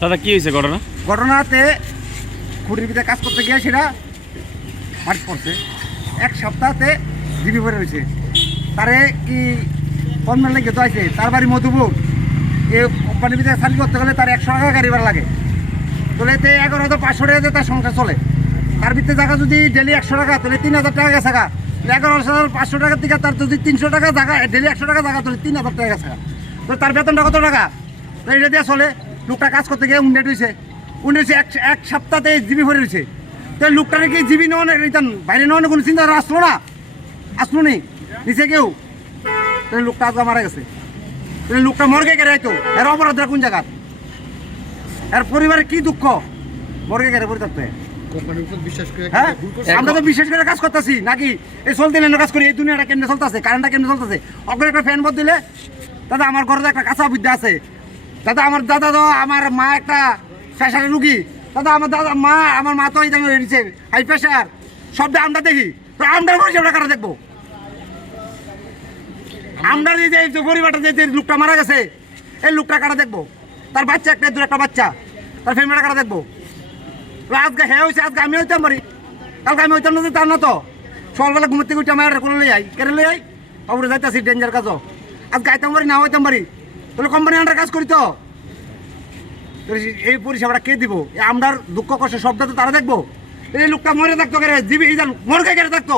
দাদা, কি হয়েছে ঘটনা? ঘটনাতে খুঁটির ভিতরে কাজ করতে গিয়ে সেটা মাঠ পড়ছে। এক সপ্তাহতে জিবি ভরে রয়েছে। তারে কি কর্মের লেগে তো আছে তার বাড়ি মধুপুর। এ কোম্পানির ভিতরে সার্ভিস করতে গেলে তার একশো টাকা গাড়ি ভাড়া লাগে। তাহলে এতে এগারো হাজার পাঁচশো টাকা তার সংসার চলে। তার ভিতরে জায়গা যদি ডেলি একশো টাকা, তাহলে তিন হাজার টাকা তাহলে এগারো হাজার পাঁচশো টাকার থেকে তার যদি তিনশো টাকা জায়গা ডেলি একশো টাকা জায়গা, তাহলে তিন হাজার টাকা গেছে। তো তার বেতনটা কত টাকা? তো এটা দিয়ে চলে। লোকটা কাজ করতে গিয়ে উন্ডেট হয়েছে। উন্ডেট হয়েছে এক এক সপ্তাহতে জিবি ভরে রয়েছে। তো লোকটা নাকি জিবি নেওয়া রিটার্ন বাইরে নেওয়ার কোনো চিন্তা আসলো না। আসলো নি নিচে কেউ। তাহলে লোকটা আজকে মারা গেছে। তাহলে লোকটা মর্গে গেলে তো এর অপরাধটা কোন জায়গা এর পরিবারের কি দুঃখ? মর্গে গেলে পড়ে থাকতে হ্যাঁ। আমরা তো বিশেষ করে কাজ করতেছি। নাকি এই চলতে নেন কাজ করি এই দুনিয়াটা কেমনে চলতেছে কারেন্টটা কেমনে চলতেছে? অগ্রে একটা ফ্যান বদ দিলে দাদা আমার ঘরে একটা কাঁচা বিদ্যা আছে। দাদা, আমার দাদা তো আমার মা একটা প্রেশারের রুগী। দাদা, আমার দাদা, মা, আমার মা তো এই রয়েছে হাই প্রেশার সবটা আমরা দেখি। আমরা পরিষেবাটা কারা দেখব? আমরা যে যে পরিবারটা যে লোকটা মারা গেছে, এই লোকটা কারা দেখব? তার বাচ্চা একটা দু একটা বাচ্চা। তার ফ্যামিলিটা কারা দেখব? আজকে হ্যাঁ হয়েছে আজকে আমি হইতাম পারি কালকে আমি হইতাম না তার না তো সকালবেলা থেকে উঠে আমার কোনো লই আই। কেন লই আই? অবরে যাইতাছি ডেঞ্জার কাজও। আজকে আইতাম পারি না হইতাম পারি তাহলে কোম্পানি আন্ডার কাজ করি তো। এই পরিষেবাটা কে দিব? আমরা দুঃখ, কষ্ট শব্দ তো তারা দেখব। এই লোকটা মরে থাকতো কেন জিবি, এই মরকে কেটে থাকতো?